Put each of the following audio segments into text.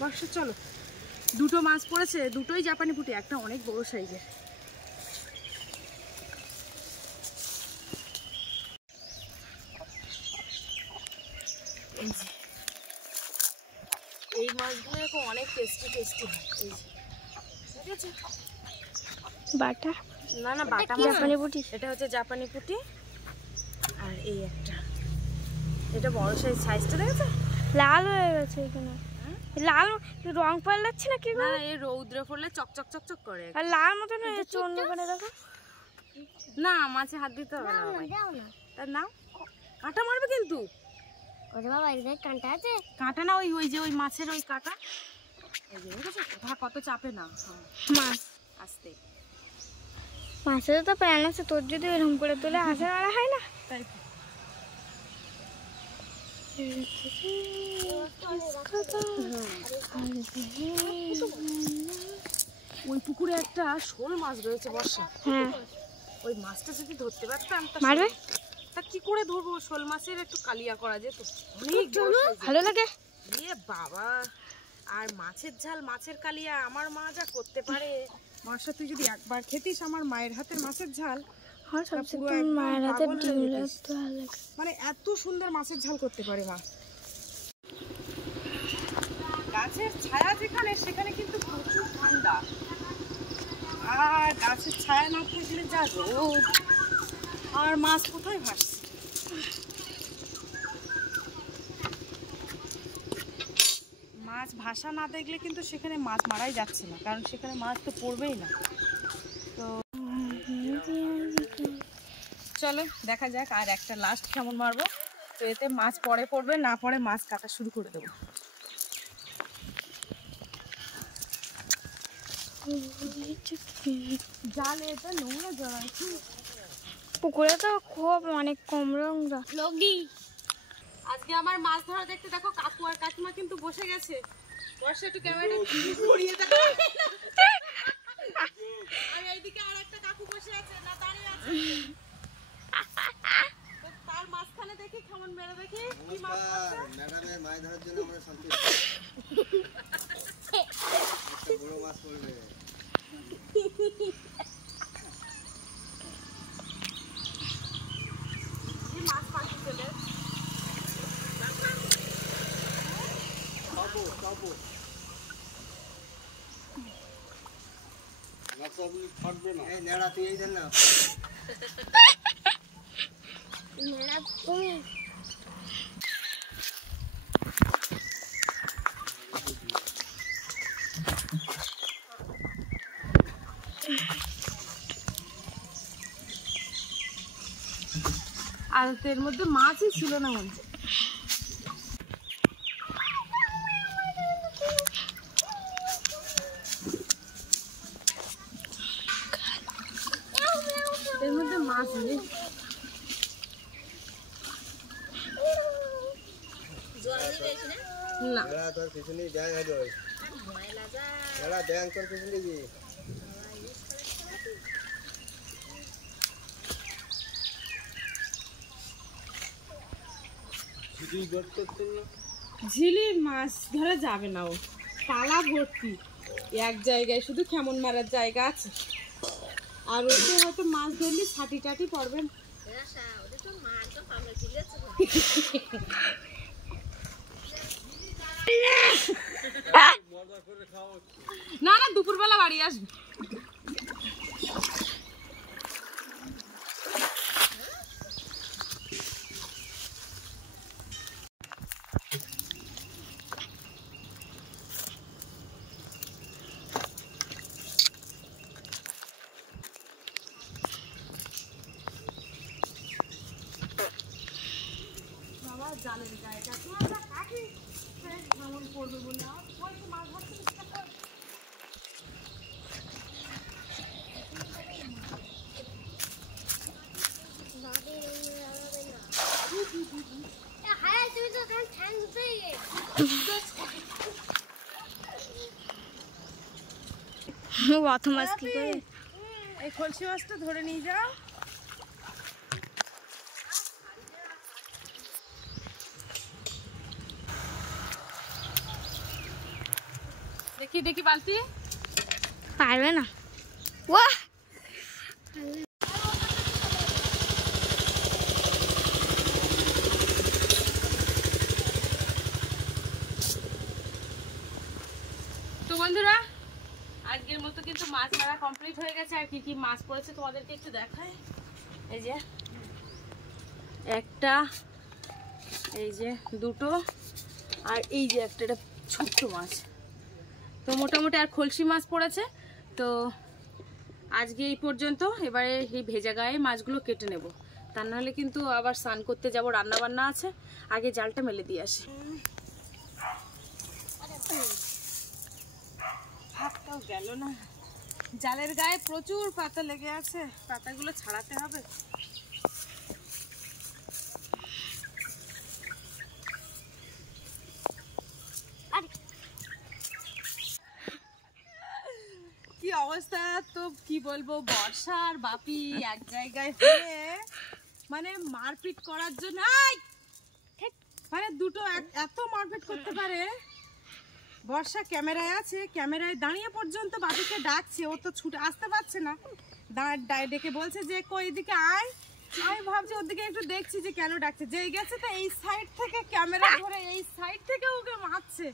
বর্ষা চলো, দুটো মাছ পড়েছে, দুটোই জাপানি পুঁটি, একটা অনেক বড় সাইজের। এই মাছগুলো এরকম অনেক টেস্টি টেস্টি হয়। এই যে ঠিক আছে, বাটা না না বাটা জাপানি পুঁটি, এটা হচ্ছে জাপানি পুঁটি। আর এই একটা, এটা বড় সাইজটা দেখেছো, লাল হয়ে গেছে এখানে। লাল রং পাল্টাচ্ছে না কি? না এই রৌদ্রে পড়লে চকচক চকচক করে। আর লাল মতো না চন্ন করে দেখো। না মাছে হাত দিতে হবে না ভাই, তার নাম কাঁটা মারবে কিন্তু। ওরে বাবা এখানে কাঁটা আছে? কাঁটা না, ওই যে ওই মাছের ওই কাঁটা। এই যে দেখেছো কত চাপে না মাছ। আস্তে, মাছের তো প্রাণ আছে, তোর যদি এরকম করে তুলে আসা মারা হয় না। তাই ওই পুকুরে একটা শোল মাছ রয়েছে বর্ষা। হ্যাঁ, ওই মাছটা যদি ধরতে পারতাম মারবে। তা কি করে ধরবো? শোল মাছের একটু কালিয়া করা যেত, অনেক ভালো লাগে। ইয়ে বাবা, আর মাছের ঝাল মাছের কালিয়া আমার মা যা করতে পারে। বর্ষা তুই যদি একবার খেতিস আমার মায়ের হাতের মাছের ঝাল, মায়ের হাতে ডিম মানে এত সুন্দর মাছের ঝাল করতে পারে মা। গাছের ছায়া যেখানে সেখানে কিন্তু প্রচুর ঠান্ডা, আর গাছের ছায়া না থাকলে যা রোদ, আর মাছ কোথায় ভাসছে। মাছ ভাসা না দেখলে কিন্তু সেখানে মাছ মারাই যাচ্ছে না, কারণ সেখানে মাছ তো পড়বেই না। তো চলো দেখা যাক, আর একটা লাস্ট কেমন মারবো। তো এতে মাছ পরে পড়বে, না পরে মাছ কাটা শুরু করে দেবো। জালে এটা নোংরা জড়াইছি, পুকুরে তো খুব অনেক কম রং। আজকে আমার মাছ ধরা দেখতে দেখো কাকু আর কাকিমা কিন্তু বসে গেছে। বর্ষা একটু ক্যামেরাটা ঘুরিয়ে দেখো, আর এইদিকে আর একটা কাকু বসে আছে না দাঁড়িয়ে আছে, তার মাঝখানে দেখি কেমন মেরে দেখি কি মাছ আছে। ম্যাডামের মাছ ধরার জন্য আমরা সন্তুষ্ট, একটা বড় মাছ পড়বে। মাছ পাখি চলে নেড়া তুই এই দেন না, আর এর মধ্যে মাছই ছিল না মনে। এর মধ্যে মাছ নেই, না তোর পিছনে ব্যাং হবে, ব্যাং তোর পিছনে গিয়ে ঝিলি মাছ ধরা যাবে না, ও পালা ভর্তি এক জায়গায়, শুধু কেমন মারার জায়গা আছে। আর ওতে হয়তো মাছ ধরলে ছাটি টাটি পড়বেন। না না দুপুরবেলা বাড়ি আসবে। জালের গায়েটা তো আমরা কাটি কেমন করবে বলে ওই তো মাছ ধরতে মাছ কি করে? এই খলসি মাছটা ধরে নিয়ে যাও। দেখি দেখি বালতি। পারবে না। ওয়াহ, তো বন্ধুরা আজকের মতো কিন্তু মাছ মারা কমপ্লিট হয়ে গেছে। আর কি কি মাছ পড়েছে তোমাদেরকে একটু দেখায়। এই যে একটা, এই যে দুটো, আর এই যে একটা, এটা ছোট্ট মাছ। তো মোটামুটি আর খলসি মাছ পড়েছে। তো আজকে এই পর্যন্ত। এবারে এই ভেজা গায়ে মাছগুলো কেটে নেব, তা নাহলে কিন্তু আবার স্নান করতে যাব, রান্না বান্না আছে। আগে জালটা মেলে দিয়ে আসি। হাতটাও গেল না, জালের গায়ে প্রচুর পাতা লেগে আছে, পাতাগুলো ছাড়াতে হবে। কি অবস্থা, তো কি বলবো, বর্ষা আর বাপি এক জায়গায় হয়ে মানে মারপিট করার জন্য, মানে দুটো এত মারপিট করতে পারে। বর্ষা ক্যামেরায় আছে, ক্যামেরায় দাঁড়িয়ে পর্যন্ত বাপিকে ডাকছে, ও তো ছুটে আসতে পারছে না। ডেকে বলছে যে কই দিকে আয়। আমি ভাবছি ওর দিকে একটু দেখছি যে কেন ডাকছে। যেই গেছে তো এই সাইড থেকে ক্যামেরা ধরে এই সাইড থেকে ওকে মারছে।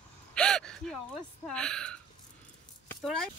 কি অবস্থা তোরাই।